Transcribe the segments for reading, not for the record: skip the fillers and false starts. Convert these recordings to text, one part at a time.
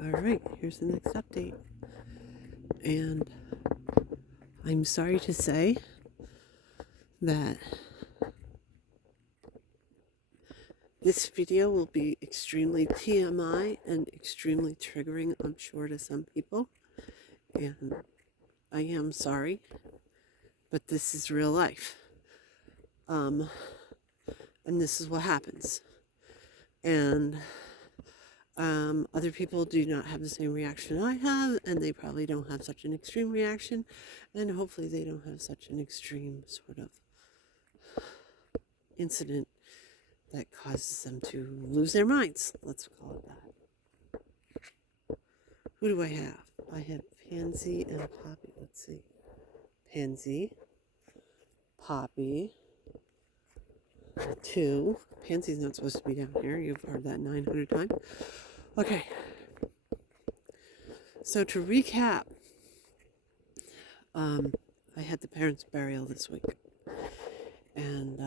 Alright, here's the next update. And I'm sorry to say that this video will be extremely TMI and extremely triggering, I'm sure, to some people. And I am sorry, but this is real life. And this is what happens. And other people do not have the same reaction I have, and they probably don't have such an extreme reaction, and hopefully they don't have such an extreme sort of incident that causes them to lose their minds. Let's call it that. Who do I have? I have Pansy and Poppy. Let's see. Pansy, Poppy, 2. Pansy's not supposed to be down here. You've heard that 900 times. Okay. So to recap, I had the parents' burial this week. And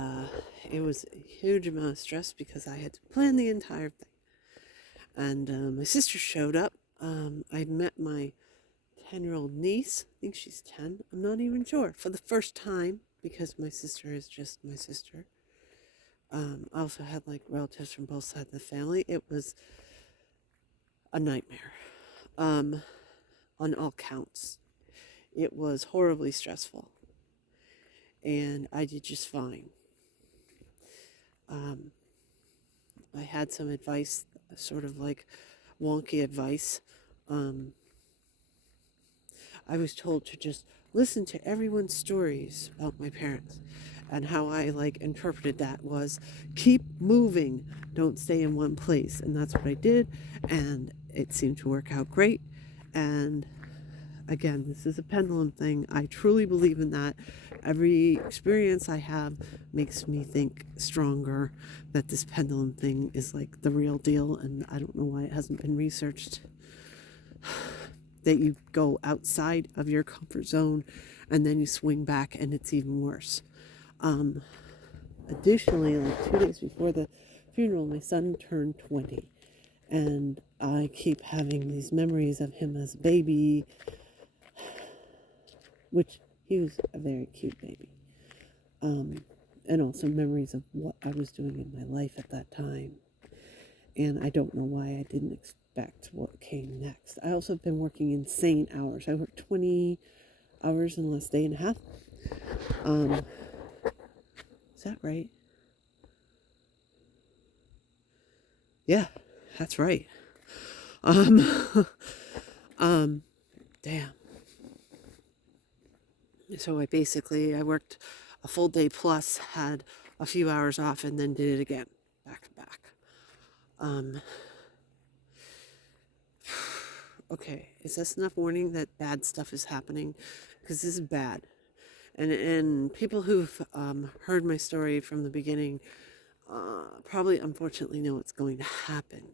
it was a huge amount of stress because I had to plan the entire thing. And my sister showed up. I met my 10-year-old niece. I think she's 10. I'm not even sure. For the first time, because my sister is just my sister. I also had relatives from both sides of the family. It was a nightmare on all counts. It was horribly stressful. And I did just fine. I had some advice, sort of wonky advice. I was told to just listen to everyone's stories about my parents. And how I interpreted that was keep moving, don't stay in one place. And that's what I did. And it seemed to work out great. And again, this is a pendulum thing. I truly believe in that. Every experience I have makes me think stronger that this pendulum thing is the real deal. And I don't know why it hasn't been researched. That you go outside of your comfort zone and then you swing back and it's even worse. Additionally, 2 days before the funeral, my son turned 20. And I keep having these memories of him as a baby, which he was a very cute baby. And also memories of what I was doing in my life at that time. And I don't know why I didn't expect what came next. I also have been working insane hours. I worked 20 hours in the last day and a half. Is that right? Yeah, that's right. Damn. So I worked a full day plus, had a few hours off, and then did it again, back to back. Okay, is this enough warning that bad stuff is happening? Because this is bad. And people who've heard my story from the beginning probably unfortunately know what's going to happen.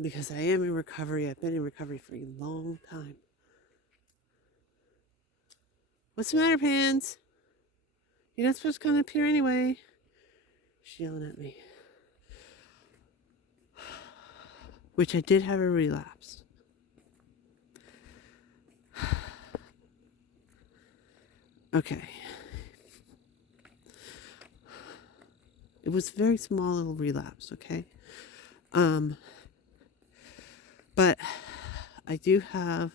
Because I am in recovery. I've been in recovery for a long time. What's the matter, Pans? You're not supposed to come up here anyway. She's yelling at me. Which I did have a relapse. Okay. It was a very small little relapse, okay? But I do have,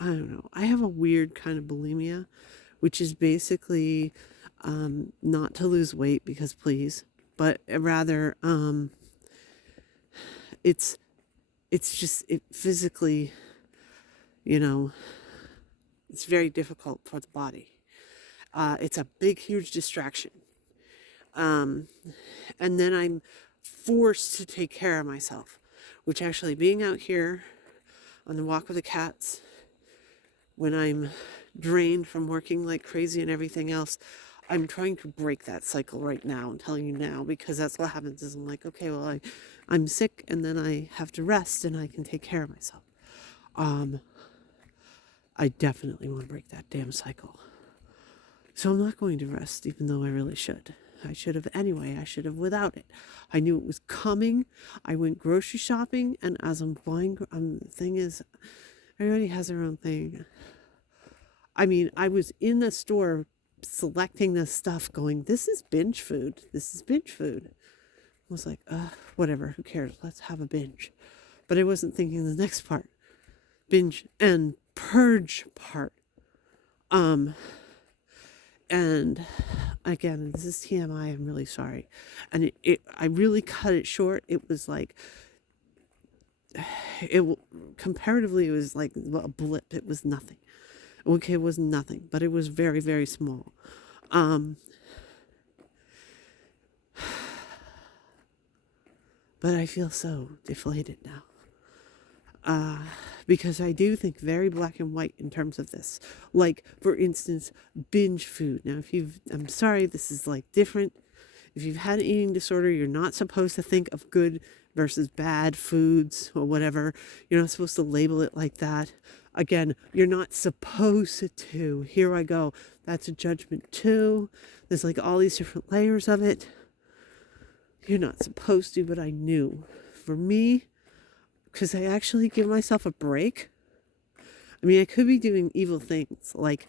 I don't know, I have a weird kind of bulimia, which is basically not to lose weight, because please, but rather it's just physically, it's very difficult for the body. It's a big, huge distraction. And then I'm forced to take care of myself, which actually being out here on the walk with the cats, when I'm drained from working like crazy and everything else, I'm trying to break that cycle right now. I'm telling you now, because that's what happens is I'm okay, well, I'm sick and then I have to rest and I can take care of myself. I definitely want to break that damn cycle. So I'm not going to rest, even though I really should. I should have anyway. I should have without it. I knew it was coming. I went grocery shopping, and as I'm buying, the thing is, everybody has their own thing. I mean, I was in the store selecting this stuff going, this is binge food. This is binge food. I was like, whatever, who cares? Let's have a binge. But I wasn't thinking the next part. Binge and purge part. And again, this is TMI, I'm really sorry. And I really cut it short. It was like, comparatively, it was like a blip. It was nothing. Okay, it was nothing, but it was very, very small. But I feel so deflated now. Because I do think very black and white in terms of this. Like, for instance, binge food. Now, I'm sorry, this is like different. If you've had an eating disorder, you're not supposed to think of good versus bad foods or whatever. You're not supposed to label it like that. Again, you're not supposed to. Here I go. That's a judgment too. There's like all these different layers of it. You're not supposed to, but I knew. For me, because I actually give myself a break. I mean, I could be doing evil things like,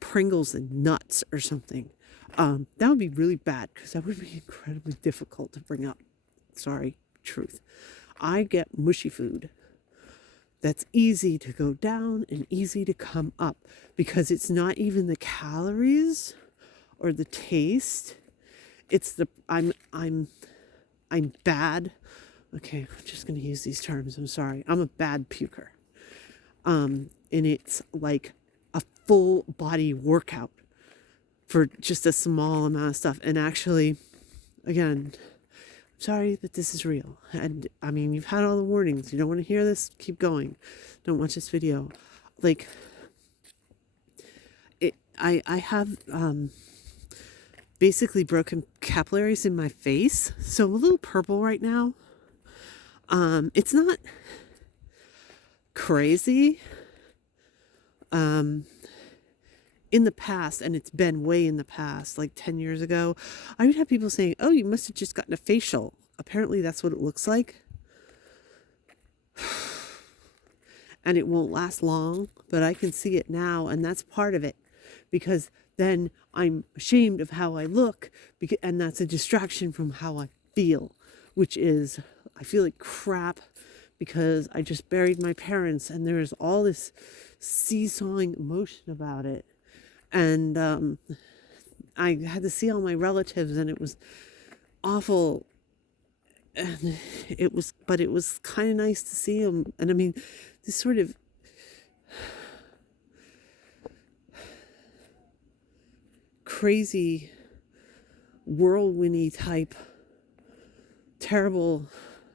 Pringles and nuts or something. That would be really bad because that would be incredibly difficult to bring up. Sorry, truth. I get mushy food that's easy to go down and easy to come up because it's not even the calories or the taste. It's I'm bad. Okay, I'm just going to use these terms. I'm sorry. I'm a bad puker. And it's like a full body workout for just a small amount of stuff. And actually, again, I'm sorry that this is real. And I mean, you've had all the warnings. You don't want to hear this? Keep going. Don't watch this video. Like, I have basically broken capillaries in my face. So I'm a little purple right now. It's not crazy. In the past, and it's been way in the past, like 10 years ago, I would have people saying, oh, you must have just gotten a facial. Apparently that's what it looks like. And it won't last long, but I can see it now, and that's part of it. Because then I'm ashamed of how I look, and that's a distraction from how I feel, which is, I feel like crap because I just buried my parents, and there's all this seesawing emotion about it. And I had to see all my relatives, and it was awful. And it was kind of nice to see them. And I mean, this sort of crazy, whirlwindy type, terrible,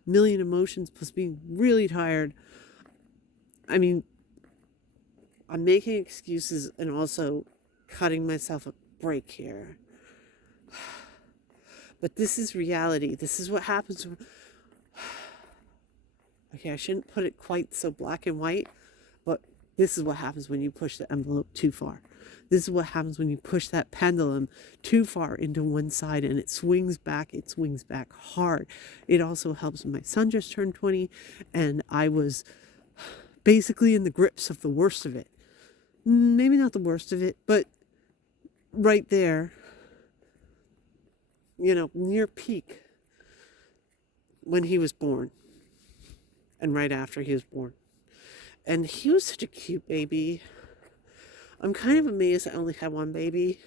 million emotions plus being really tired. I mean, I'm making excuses and also cutting myself a break here. But this is reality. This is what happens. Okay, I shouldn't put it quite so black and white, but this is what happens when you push the envelope too far. This is what happens when you push that pendulum too far into one side and it swings back hard. It also helps when my son just turned 20 and I was basically in the grips of the worst of it. Maybe not the worst of it, but right there, near peak when he was born and right after he was born. And he was such a cute baby. I'm kind of amazed I only had one baby.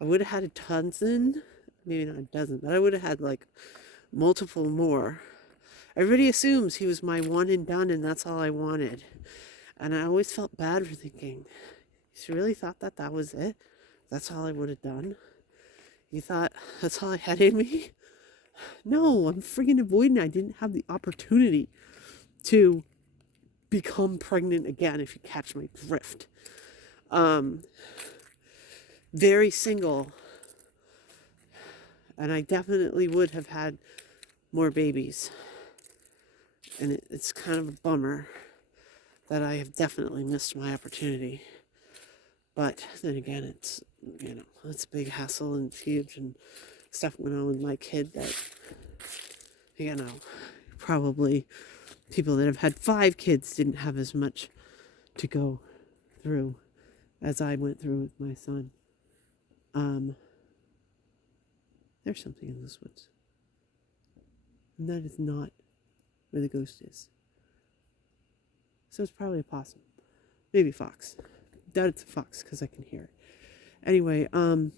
I would have had a dozen, maybe not a dozen, but I would have had like multiple more. Everybody assumes he was my one and done and that's all I wanted. And I always felt bad for thinking, you really thought that was it? That's all I would have done? You thought that's all I had in me? No, I'm friggin' avoiding it. I didn't have the opportunity to become pregnant again, if you catch my drift. Very single. And I definitely would have had more babies. And it's kind of a bummer that I have definitely missed my opportunity. But then again, it's it's a big hassle and huge, and stuff went on with my kid that, probably people that have had 5 kids didn't have as much to go through as I went through with my son. There's something in those woods. And that is not where the ghost is. So it's probably a possum. Maybe a fox. Doubt it's a fox because I can hear it. Anyway, maybe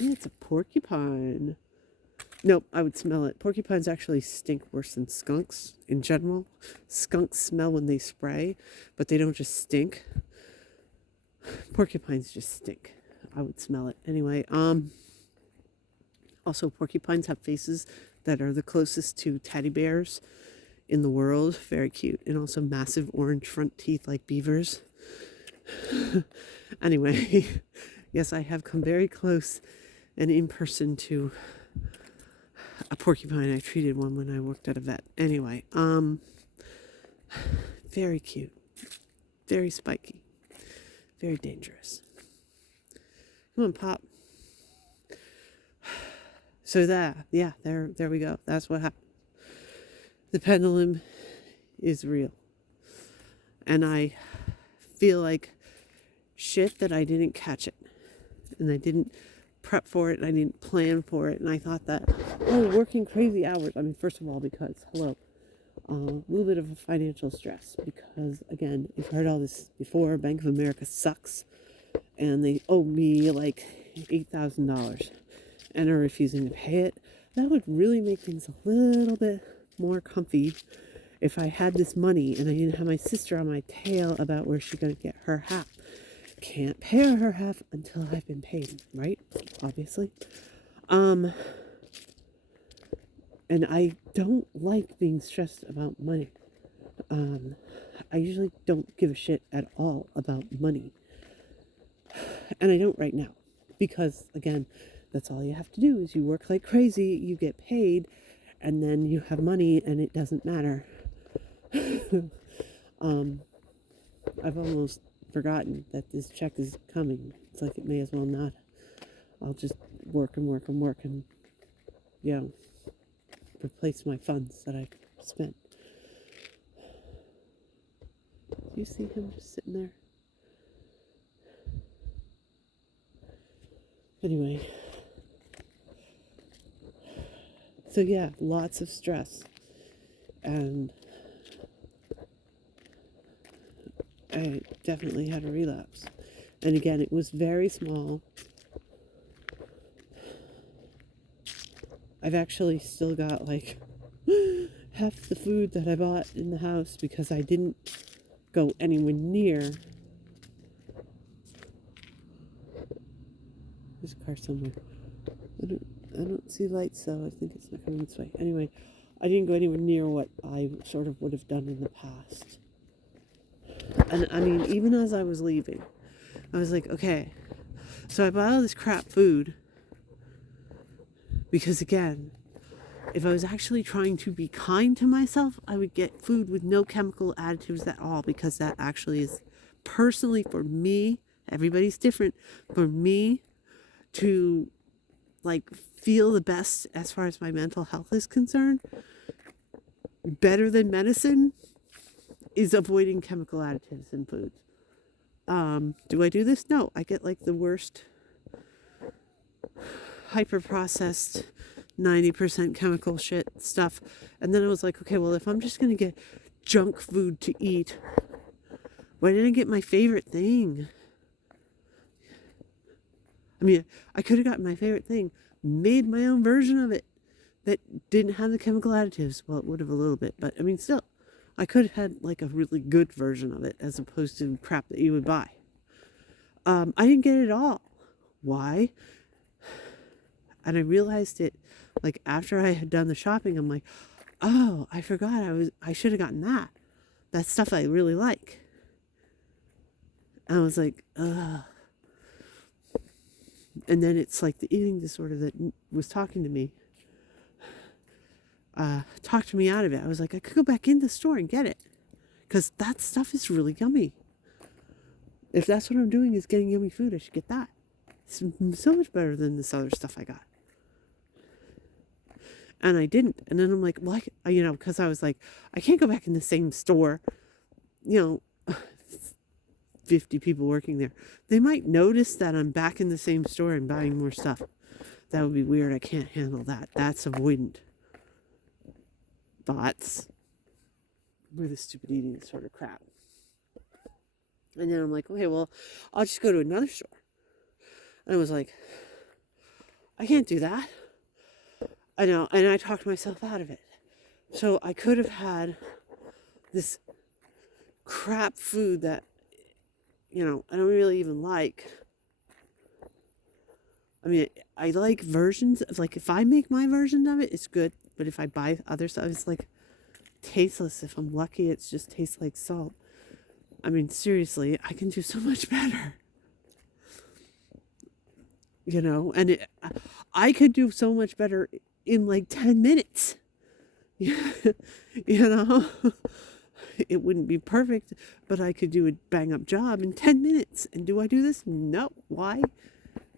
it's a porcupine. Nope, I would smell it. Porcupines actually stink worse than skunks in general. Skunks smell when they spray, but they don't just stink. Porcupines just stink. I would smell it. Anyway, also porcupines have faces that are the closest to teddy bears in the world. Very cute. And also massive orange front teeth like beavers. Anyway, yes, I have come very close and in person to a porcupine. I treated one when I worked at a vet. Anyway, very cute, very spiky, very dangerous. Come on, Pop. So there we go. That's what happened. The pendulum is real. And I feel like shit that I didn't catch it. And I didn't prep for it, and I didn't plan for it. And I thought that, working crazy hours. I mean, first of all, because, a little bit of a financial stress. Because, again, you've heard all this before. Bank of America sucks. And they owe me like $8,000 and are refusing to pay it. That would really make things a little bit more comfy if I had this money and I didn't have my sister on my tail about where she's going to get her half. Can't pay her half until I've been paid, right? Obviously. And I don't like being stressed about money. I usually don't give a shit at all about money. And I don't right now. Because, again, that's all you have to do is you work like crazy, you get paid, and then you have money and it doesn't matter. I've almost forgotten that this check is coming. It's like it may as well not. I'll just work and replace my funds that I spent. Do you see him just sitting there? Anyway. So yeah, lots of stress. And I definitely had a relapse. And again, it was very small. I've actually still got like half the food that I bought in the house because I didn't go anywhere near. There's a car somewhere. I don't see lights, so I think it's not coming this way. Anyway, I didn't go anywhere near what I sort of would have done in the past. And I mean, even as I was leaving, I was like, okay, so I bought all this crap food because, again, if I was actually trying to be kind to myself, I would get food with no chemical additives at all, because that actually is, personally for me, everybody's different, for me to like feel the best as far as my mental health is concerned, better than medicine is avoiding chemical additives in foods. Do I do this? No, I get like the worst hyper processed 90% chemical shit stuff. And then I was like, okay, well, if I'm just going to get junk food to eat, why didn't I get my favorite thing? I mean, I could have gotten my favorite thing, made my own version of it that didn't have the chemical additives. Well, it would have a little bit, but I mean, still, I could have had like a really good version of it as opposed to crap that you would buy. I didn't get it all. Why? And I realized it like after I had done the shopping. I'm like, oh, I forgot I should have gotten that. That's stuff I really like. And I was like, ugh. And then it's like the eating disorder that was talking to me. Talked me out of it. I was like, I could go back in the store and get it. Because that stuff is really yummy. If that's what I'm doing is getting yummy food, I should get that. It's so much better than this other stuff I got. And I didn't. And then I'm like, well, because I was like, I can't go back in the same store. 50 people working there. They might notice that I'm back in the same store and buying more stuff. That would be weird. I can't handle that. That's avoidant thoughts. With the stupid eating sort of crap. And then I'm like, okay, well, I'll just go to another store. And I was like, I can't do that. I know. And I talked myself out of it. So I could have had this crap food that, I don't really even like. I mean, I like versions of, like, if I make my version of it, it's good. But if I buy other stuff, it's like tasteless. If I'm lucky, it just tastes like salt. I mean, seriously, I can do so much better. And I could do so much better in like 10 minutes. It wouldn't be perfect, but I could do a bang up job in 10 minutes. And do I do this? No. Why?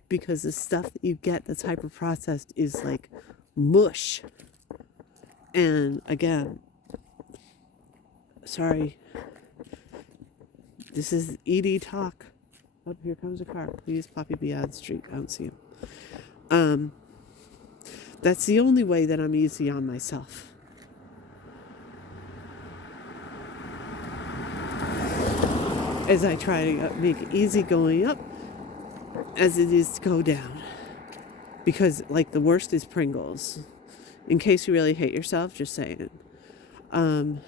Because the stuff that you get that's hyper processed is like mush. And again, sorry, this is ED talk. Oh, here comes a car. Please, Poppy, be out of the street. I don't see him. That's the only way that I'm easy on myself. As I try to make it easy going up as it is to go down. Because, like, the worst is Pringles. In case you really hate yourself, just saying. But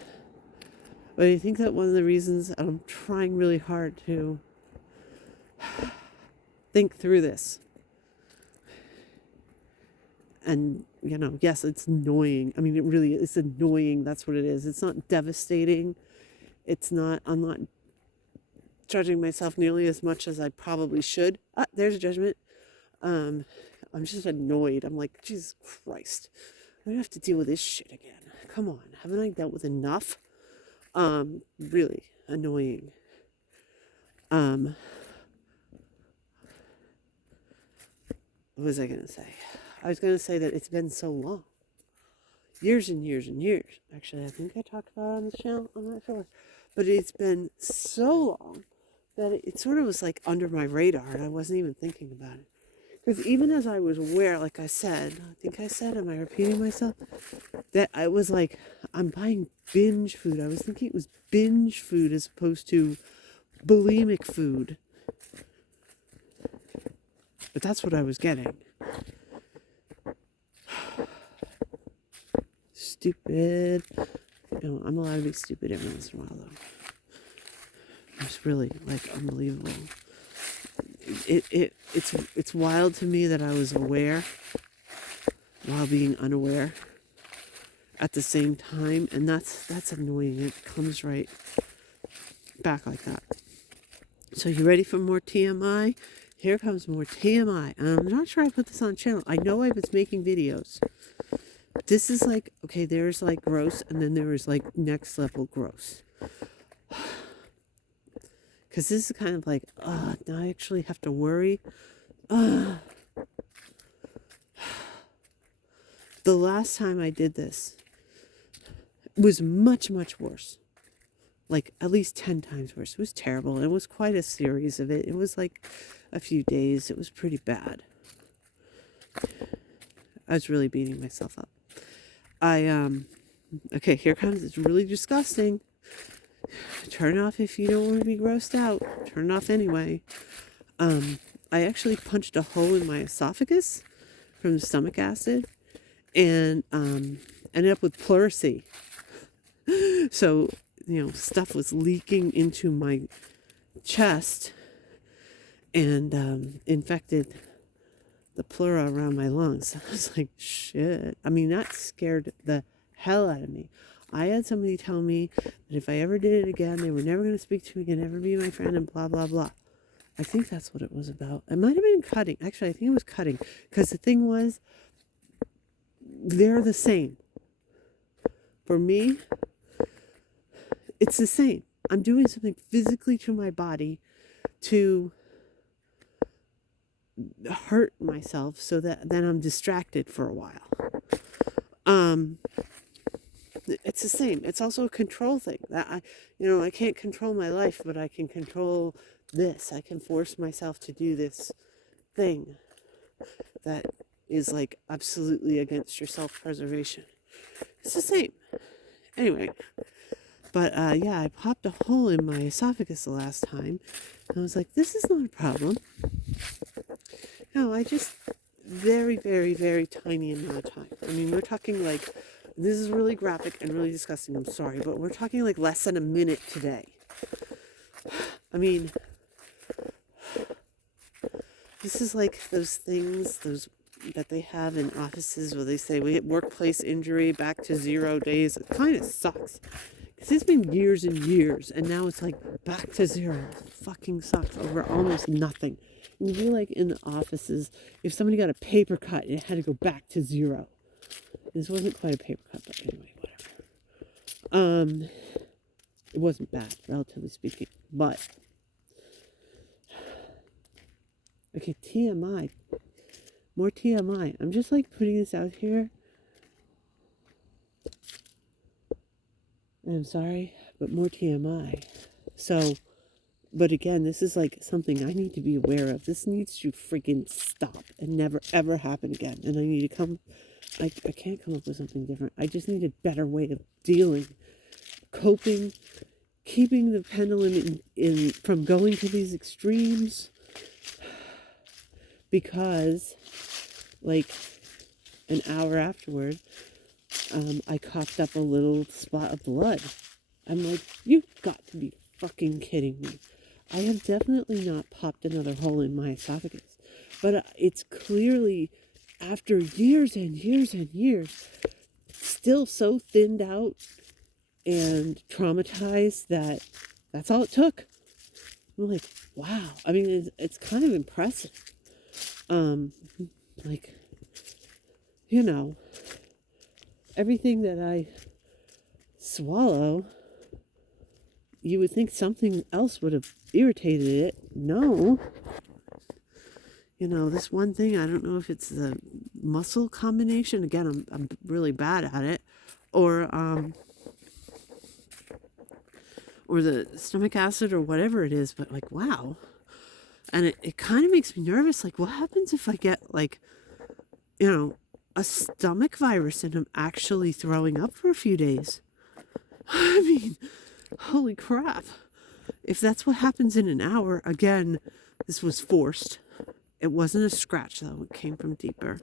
I think that one of the reasons I'm trying really hard to think through this. And, yes, it's annoying. I mean, it really is annoying. That's what it is. It's not devastating. I'm not judging myself nearly as much as I probably should. There's a judgment. I'm just annoyed. I'm like, Jesus Christ. I don't have to deal with this shit again. Come on. Haven't I dealt with enough? Really annoying. What was I going to say? I was going to say that it's been so long. Years and years and years. Actually, I think I talked about it on the channel. I'm not sure. But it's been so long that it sort of was like under my radar and I wasn't even thinking about it. Because even as I was aware, like I said, am I repeating myself? That I was like, I'm buying binge food. I was thinking it was binge food as opposed to bulimic food. But that's what I was getting. Stupid. I'm allowed to be stupid every once in a while, though. It's really, like, unbelievable. It's wild to me that I was aware while being unaware at the same time, and that's annoying. It comes right back like that. So you ready for more TMI? Here comes more TMI. And I'm not sure I put this on the channel. I know I was making videos. This is like, okay, there's like gross, and then there is like next level gross. Because this is kind of like, now I actually have to worry. The last time I did this was much, much worse. Like at least 10 times worse. It was terrible. It was quite a series of it. It was like a few days. It was pretty bad. I was really beating myself up. Okay, here comes, it's really disgusting. Turn off if you don't want to be grossed out. Turn it off anyway. I actually punched a hole in my esophagus from the stomach acid and ended up with pleurisy. So, stuff was leaking into my chest and infected the pleura around my lungs. I was like, shit. I mean, that scared the hell out of me. I had somebody tell me that if I ever did it again, they were never going to speak to me again, never be my friend, and blah, blah, blah. I think that's what it was about. It might have been cutting. Actually, I think it was cutting. Because the thing was, they're the same. For me, it's the same. I'm doing something physically to my body to hurt myself so that then I'm distracted for a while. It's the same. It's also a control thing. That I can't control my life, but I can control this. I can force myself to do this thing that is like absolutely against your self-preservation. It's the same. Anyway, but yeah, I popped a hole in my esophagus the last time. And I was like, this is not a problem. No, I just very, very, very tiny amount of time. I mean, we're talking like, this is really graphic and really disgusting, I'm sorry, but we're talking like less than a minute today. I mean, this is like those things, those that they have in offices where they say we hit workplace injury back to 0 days. It kind of sucks. Because it's been years and years, and now it's like back to 0. It fucking sucks over almost nothing. And you'd be like in the offices, if somebody got a paper cut and it had to go back to 0. This wasn't quite a paper cut, but anyway, whatever. It wasn't bad, relatively speaking, but okay, TMI. More TMI. I'm just like putting this out here. I'm sorry, but more TMI. So, but again, this is like something I need to be aware of. This needs to freaking stop and never ever happen again. And I need to I can't come up with something different. I just need a better way of dealing, coping, keeping the pendulum in from going to these extremes. Because, like, an hour afterward, I coughed up a little spot of blood. I'm like, you've got to be fucking kidding me. I have definitely not popped another hole in my esophagus. But it's clearly, after years and years and years, still so thinned out and traumatized that that's all it took. I'm like, wow. I mean, it's kind of impressive. Like, you know, everything that I swallow, you would think something else would have irritated it. No. You know, this one thing, I don't know if it's the muscle combination. Again, I'm really bad at it. Or the stomach acid or whatever it is. But like, wow. And it kind of makes me nervous. Like, what happens if I get, like, you know, a stomach virus and I'm actually throwing up for a few days? I mean, holy crap. If that's what happens in an hour, again, this was forced. It wasn't a scratch, though. It came from deeper.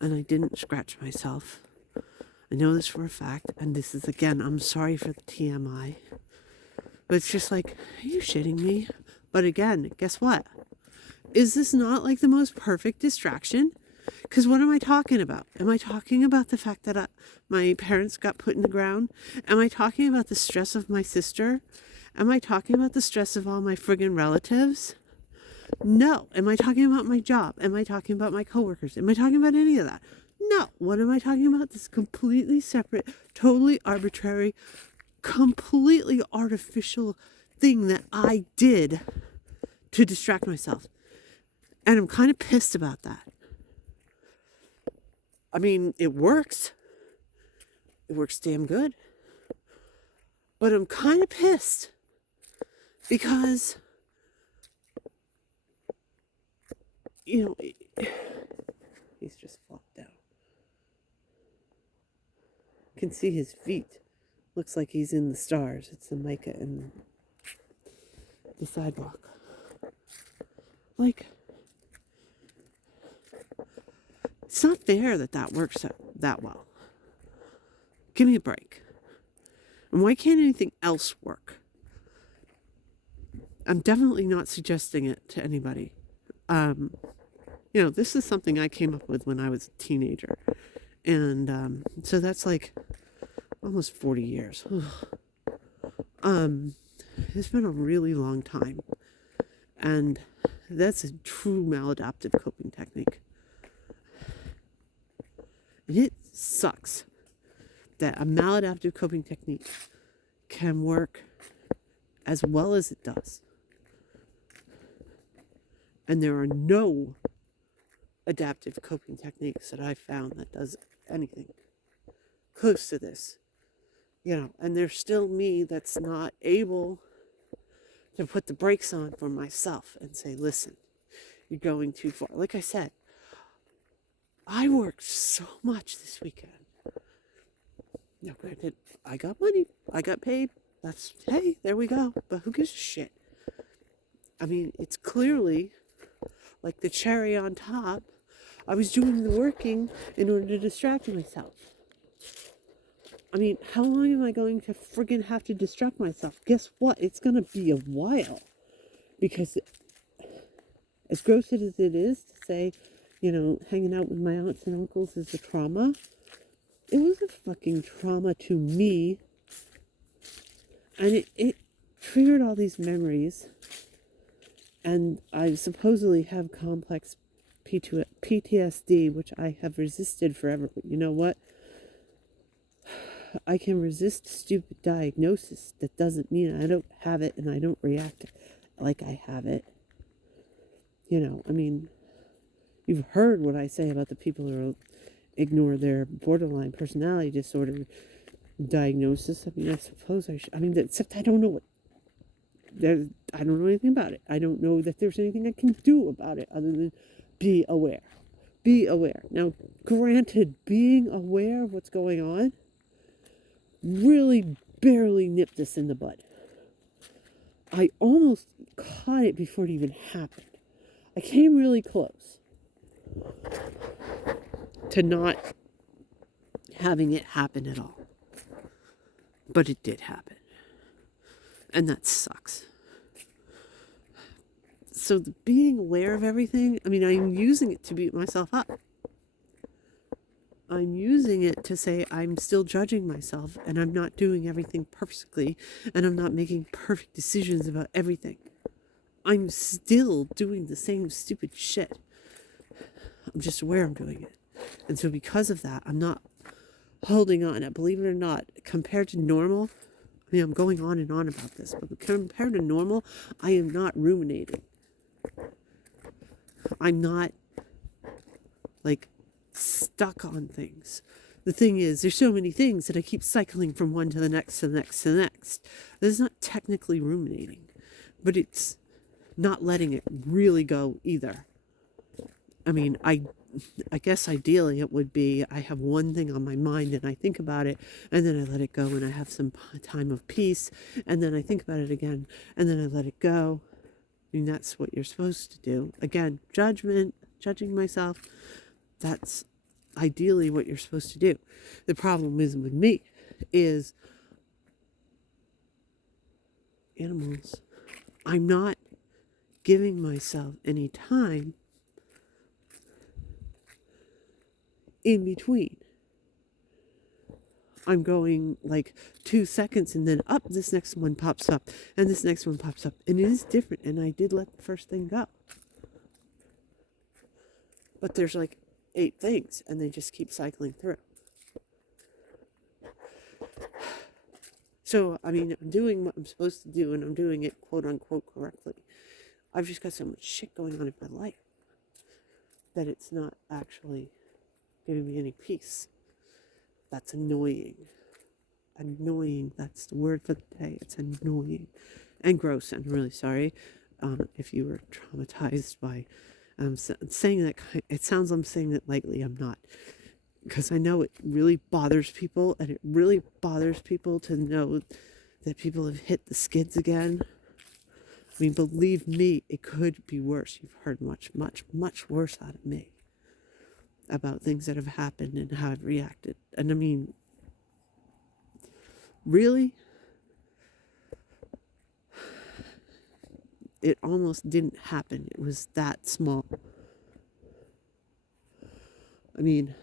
And I didn't scratch myself. I know this for a fact. And this is, again, I'm sorry for the TMI. But it's just like, are you shitting me? But again, guess what? Is this not like the most perfect distraction? Because what am I talking about? Am I talking about the fact that my parents got put in the ground? Am I talking about the stress of my sister? Am I talking about the stress of all my friggin' relatives? No. Am I talking about my job? Am I talking about my coworkers? Am I talking about any of that? No. What am I talking about? This completely separate, totally arbitrary, completely artificial thing that I did to distract myself. And I'm kind of pissed about that. I mean, it works. It works damn good. But I'm kind of pissed because, you know, he's just flopped down. You can see his feet. Looks like he's in the stars. It's the mica and the sidewalk. Like, it's not fair that works that well. Give me a break. And why can't anything else work? I'm definitely not suggesting it to anybody. You know, this is something I came up with when I was a teenager. And so that's like almost 40 years. It's been a really long time. And that's a true maladaptive coping technique. And it sucks that a maladaptive coping technique can work as well as it does. And there are no adaptive coping techniques that I've found that does anything close to this. And there's still me that's not able to put the brakes on for myself and say, listen, you're going too far. Like I said, I worked so much this weekend. Now, granted, I got money. I got paid. Hey, there we go. But who gives a shit? I mean, it's clearly like the cherry on top. I was doing the working in order to distract myself. I mean, how long am I going to friggin' have to distract myself? Guess what? It's going to be a while. Because as gross as it is to say, hanging out with my aunts and uncles is a trauma, it was a fucking trauma to me. And it triggered all these memories. And I supposedly have complex PTSD, which I have resisted forever. But you know what? I can resist stupid diagnosis. That doesn't mean I don't have it and I don't react like I have it. I mean, you've heard what I say about the people who ignore their borderline personality disorder diagnosis. I mean, I suppose I should. I mean, except I don't know I don't know anything about it. I don't know that there's anything I can do about it other than be aware. Be aware. Now, granted, being aware of what's going on really barely nipped this in the bud. I almost caught it before it even happened. I came really close to not having it happen at all. But it did happen. And that sucks. So being aware of everything, I mean, I'm using it to beat myself up. I'm using it to say I'm still judging myself and I'm not doing everything perfectly and I'm not making perfect decisions about everything. I'm still doing the same stupid shit. I'm just aware I'm doing it. And so because of that, I'm not holding on. Believe it or not, compared to normal, I mean, I'm going on and on about this, but compared to normal, I am not ruminating. I'm not, like, stuck on things. The thing is, there's so many things that I keep cycling from one to the next, to the next, to the next. This is not technically ruminating, but it's not letting it really go either. I mean, I guess ideally it would be I have one thing on my mind and I think about it and then I let it go and I have some time of peace and then I think about it again and then I let it go. I mean, that's what you're supposed to do. Again, judging myself, that's ideally what you're supposed to do. The problem is with me is animals. I'm not giving myself any time in between. I'm going like 2 seconds and then up, this next one pops up and this next one pops up. And it is different. And I did let the first thing go. But there's like 8 things and they just keep cycling through. So, I mean, I'm doing what I'm supposed to do and I'm doing it quote unquote correctly. I've just got so much shit going on in my life that it's not actually giving me any peace. That's annoying. Annoying, that's the word for the day. It's annoying and gross. I'm really sorry if you were traumatized by saying that. It sounds I'm saying it lightly. I'm not. Because I know it really bothers people, and it really bothers people to know that people have hit the skids again. I mean, believe me, it could be worse. You've heard much, much, much worse out of me about things that have happened and how I've reacted. And I mean, really, it almost didn't happen. It was that small. I mean,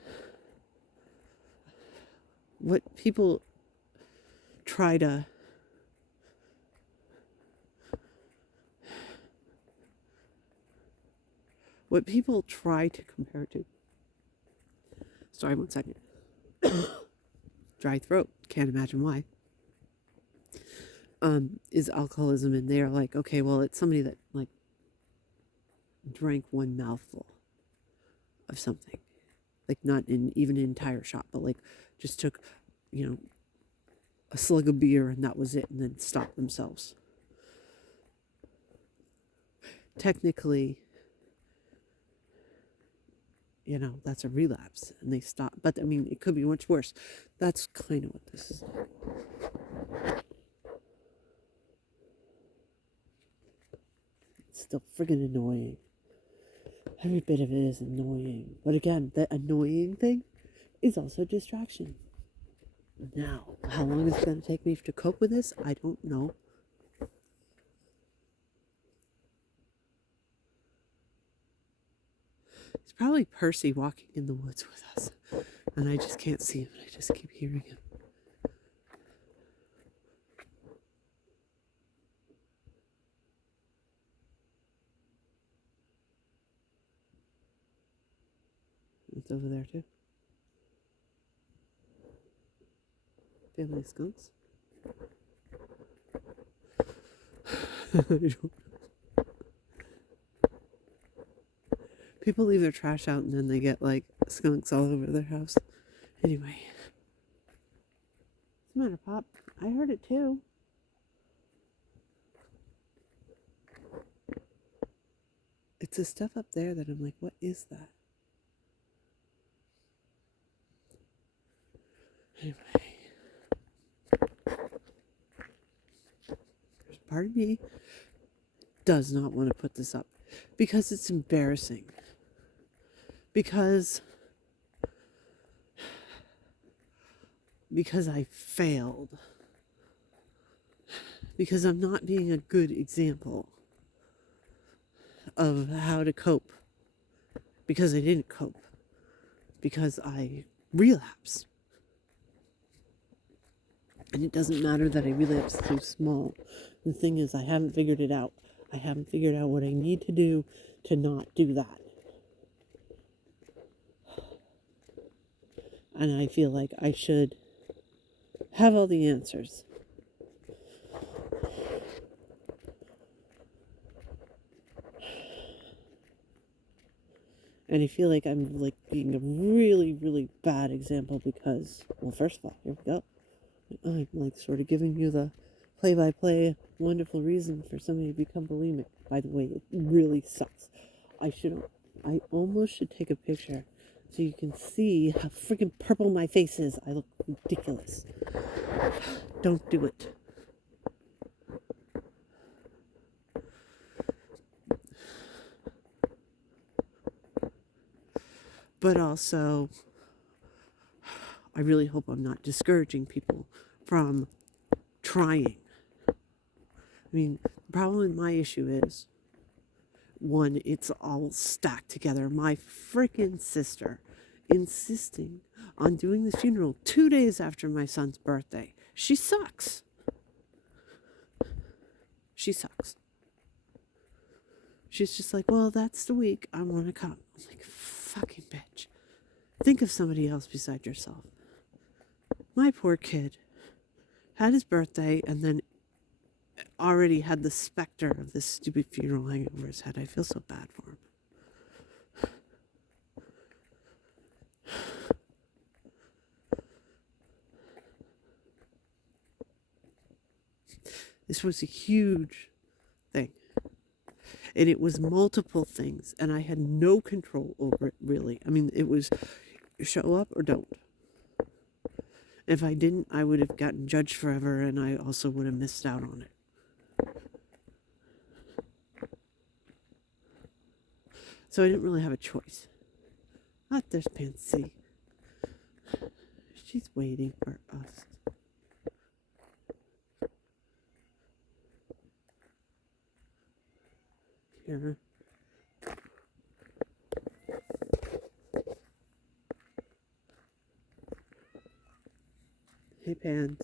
what people try to compare to. Sorry, 1 second. Dry throat. Can't imagine why. Is alcoholism, and they're like, okay, well, it's somebody that like drank one mouthful of something. Like not in even an entire shot, but like just took, you know, a slug of beer and that was it, and then stopped themselves. Technically, you know, that's a relapse and they stop. But I mean, it could be much worse. That's kind of what this is like. It's still friggin' annoying. Every bit of it is annoying. But again, the annoying thing is also distraction. Now, how long is it going to take me to cope with this? I don't know. It's probably Percy walking in the woods with us. And I just can't see him. I just keep hearing him. It's over there too. Family of skunks. People leave their trash out and then they get like skunks all over their house. Anyway. What's the matter, Pop? I heard it too. It's the stuff up there that I'm like, what is that? Anyway. There's part of me does not want to put this up because it's embarrassing. Because I failed. Because I'm not being a good example of how to cope. Because I didn't cope. Because I relapsed. And it doesn't matter that I relapsed too small. The thing is, I haven't figured it out. I haven't figured out what I need to do to not do that. And I feel like I should have all the answers. And I feel like I'm like being a really, really bad example because, well, first of all, here we go. I'm like sort of giving you the play-by-play wonderful reason for somebody to become bulimic. By the way, it really sucks. I almost should take a picture so you can see how freaking purple my face is. I look ridiculous. Don't do it. But also, I really hope I'm not discouraging people from trying. I mean, the problem with my issue is, one, it's all stacked together. My freaking sister insisting on doing the funeral 2 days after my son's birthday. She sucks. She sucks. She's just like, well, that's the week I want to come. I'm like, fucking bitch. Think of somebody else beside yourself. My poor kid had his birthday and then already had the specter of this stupid funeral hanging over his head. I feel so bad for him. This was a huge thing. And it was multiple things. And I had no control over it, really. I mean, it was show up or don't. If I didn't, I would have gotten judged forever, and I also would have missed out on it. So I didn't really have a choice. Ah, there's Pansy. She's waiting for us. Here. Hey, Pans.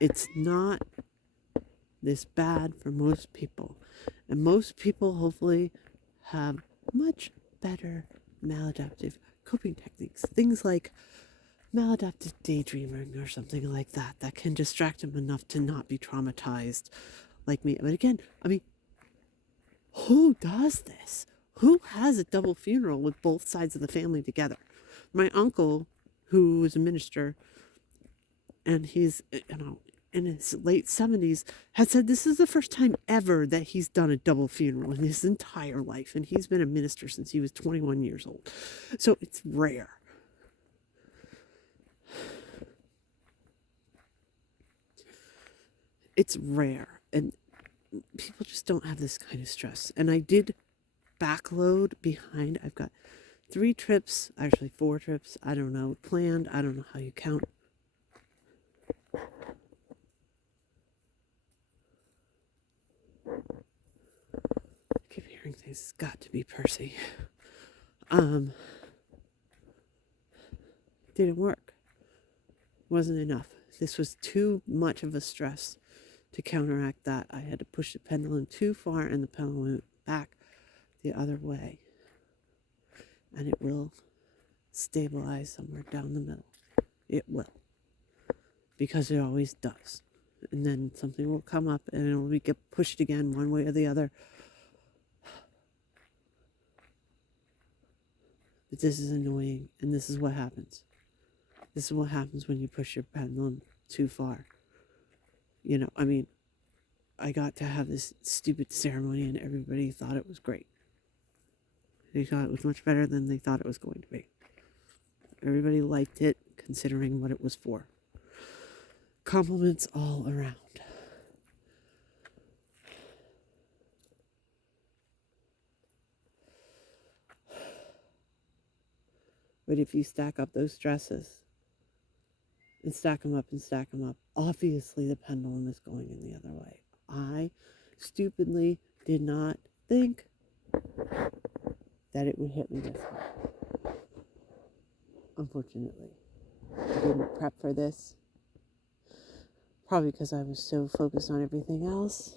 It's not this bad for most people. And most people hopefully have much better maladaptive coping techniques, things like maladaptive daydreaming or something like that, that can distract him enough to not be traumatized like me. But again, I mean, who does this? Who has a double funeral with both sides of the family together? My uncle, who was a minister, and he's, in his late 70s, had said this is the first time ever that he's done a double funeral in his entire life. And he's been a minister since he was 21 years old. So it's rare. It's rare. And people just don't have this kind of stress. And I did backload behind. I've got 3 trips, actually 4 trips, I don't know, planned. I don't know how you count. I keep hearing things. It's got to be Percy. Didn't work. Wasn't enough. This was too much of a stress to counteract that. I had to push the pendulum too far, and the pendulum went back the other way. And it will stabilize somewhere down the middle. It will. Because it always does. And then something will come up and it will get pushed again one way or the other. But this is annoying, and this is what happens. This is what happens when you push your pendulum too far. I got to have this stupid ceremony and everybody thought it was great. They thought it was much better than they thought it was going to be. Everybody liked it, considering what it was for. Compliments all around. But if you stack up those stresses, and stack them up and stack them up, obviously the pendulum is going in the other way. I stupidly did not think that it would hit me this way. Unfortunately, I didn't prep for this. Probably because I was so focused on everything else.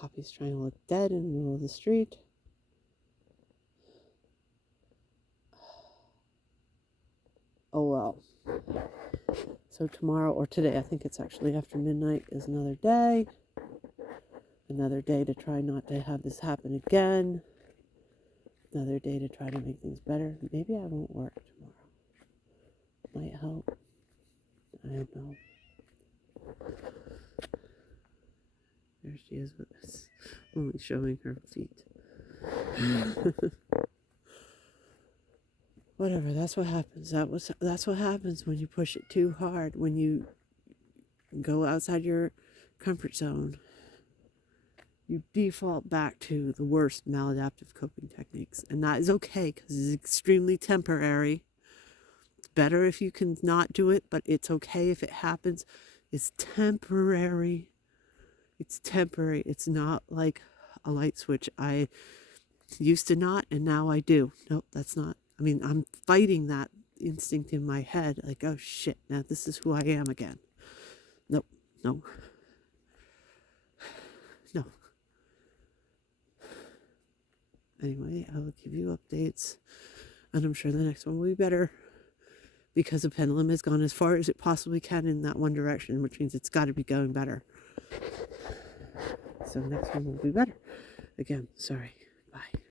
Poppy's trying to look dead in the middle of the street. Oh well. So tomorrow, or today, I think it's actually after midnight, is another day. Another day to try not to have this happen again. Another day to try to make things better. Maybe I won't work tomorrow. Might help. I don't know. There she is with us. Only showing her feet. Whatever, that's what happens. That's what happens when you push it too hard, when you go outside your comfort zone. You default back to the worst maladaptive coping techniques. And that is okay, because it's extremely temporary. It's better if you can not do it, but it's okay if it happens. It's temporary. It's temporary. It's not like a light switch. I used to not, and now I do. Nope, that's not. I'm fighting that instinct in my head, like, oh shit, now this is who I am again. Nope, no. No. Anyway, I will give you updates, and I'm sure the next one will be better, because the pendulum has gone as far as it possibly can in that one direction, which means it's got to be going better. So next one will be better. Again, sorry. Bye.